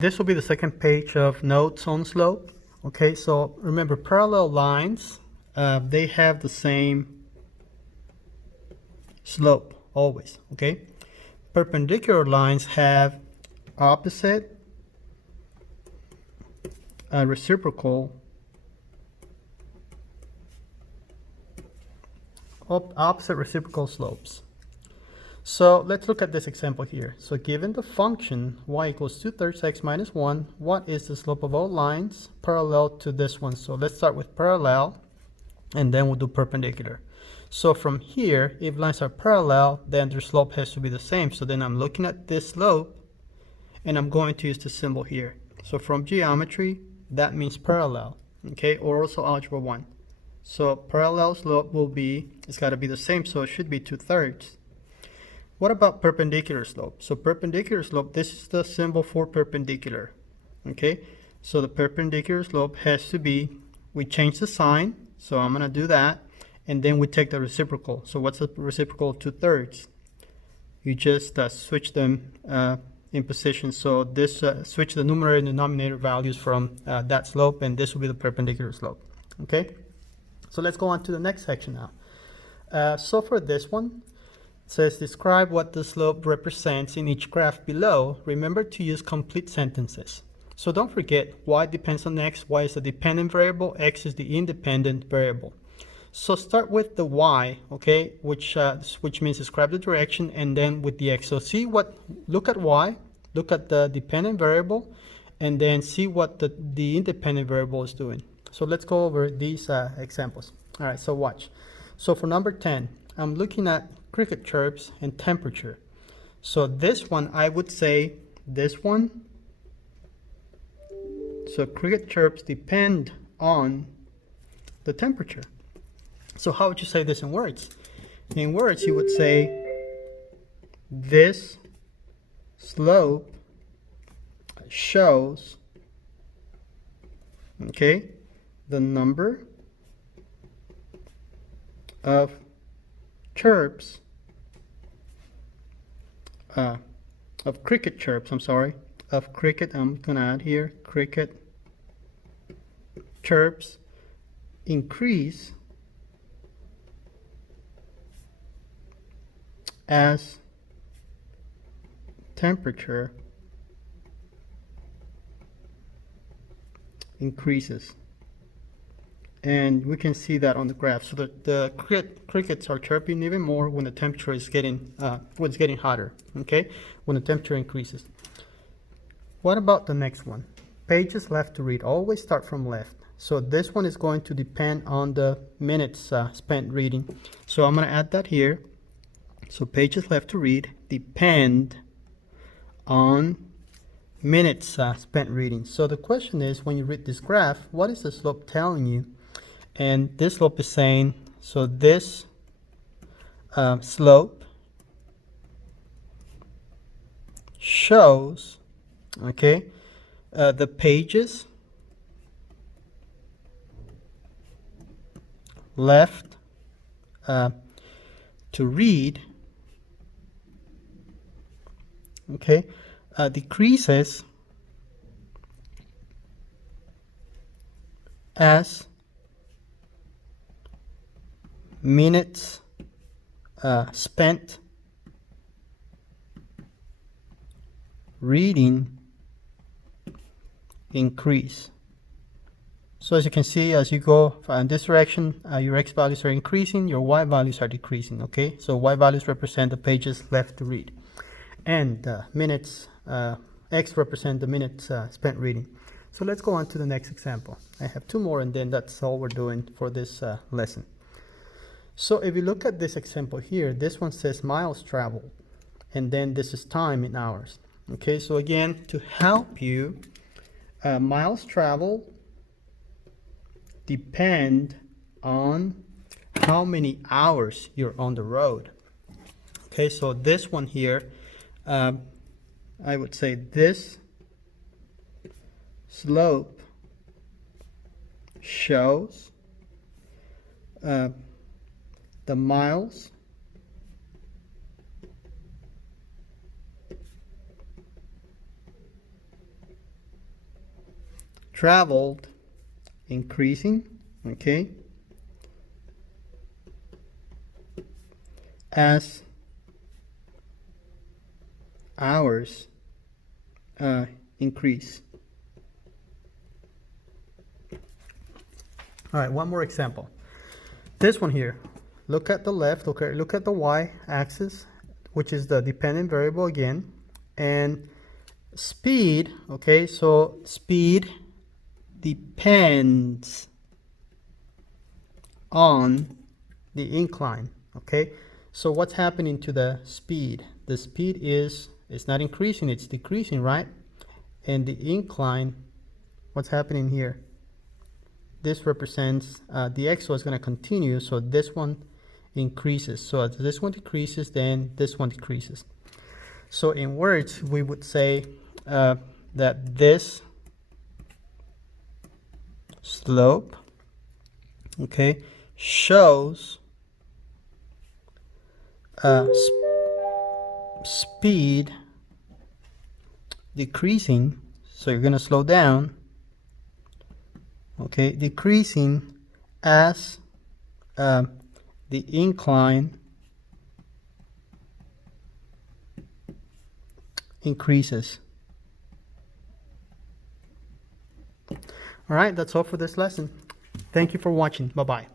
This will be the second page of notes on slope. Okay, so remember parallel lines, they have the same slope always, okay? Perpendicular lines have opposite, reciprocal, opposite reciprocal slopes. So let's look at this example here. So given the function y equals 2/3 x minus 1, what is the slope of all lines parallel to this one? So let's start with parallel, and then we'll do perpendicular. So from here, if lines are parallel, then their slope has to be the same. So then I'm looking at this slope, and I'm going to use the symbol here. So from geometry, that means parallel, okay, or also algebra 1. So parallel slope will be, it's got to be the same, so it should be 2/3. What about perpendicular slope? So perpendicular slope, this is the symbol for perpendicular, okay? So the perpendicular slope has to be, we change the sign, so I'm gonna do that, and then we take the reciprocal. So what's the reciprocal of 2/3? You just switch them in position. So this switch the numerator and denominator values from that slope, and this will be the perpendicular slope, okay? So let's go on to the next section now. So for this one, it says describe what the slope represents in each graph below. Remember to use complete sentences. So don't forget, y depends on x, y is the dependent variable, x is the independent variable. So start with the y, okay, which means describe the direction, and then with the x. So look at y, look at the dependent variable, and then see what the independent variable is doing. So let's go over these examples. All right, so watch. So for number 10, I'm looking at cricket chirps and temperature. So this one, I would say this one. So cricket chirps depend on the temperature. So how would you say this in words? In words, you would say this slope shows, okay, the number of chirps, of cricket chirps, of cricket, I'm gonna add here, cricket chirps increase as temperature increases. And we can see that on the graph. So the crickets are chirping even more when the temperature is getting when it's getting hotter, okay, when the temperature increases. What about the next one? Pages left to read. Always start from left. So this one is going to depend on the minutes spent reading. So I'm going to add that here. So pages left to read depend on minutes spent reading. So the question is, when you read this graph, what is the slope telling you? And this slope is saying, so this slope shows, okay, the pages left to read, okay, decreases as minutes spent reading increase. So as you can see, as you go in this direction, your x values are increasing, your y values are decreasing, okay? So y values represent the pages left to read, and minutes, x represent the minutes spent reading. So let's go on to the next example. I have two more, and then that's all we're doing for this lesson. So if you look at this example here, this one says miles traveled, and then this is time in hours. Okay, so again, to help you, miles traveled depend on how many hours you're on the road. Okay, so this one here, I would say this slope shows the miles traveled increasing, okay, as hours increase. All right, one more example. This one here, look at the left, look at the y-axis, which is the dependent variable again, and speed, okay, so speed depends on the incline, okay? So what's happening to the speed? The speed is, it's not increasing, it's decreasing, right? And the incline, what's happening here? This represents the x is going to continue, so this one increases. So as this one decreases, then this one decreases. So in words, we would say that this slope, okay, shows speed decreasing, so you're going to slow down, okay, decreasing as the incline increases. All right, that's all for this lesson. Thank you for watching. Bye-bye.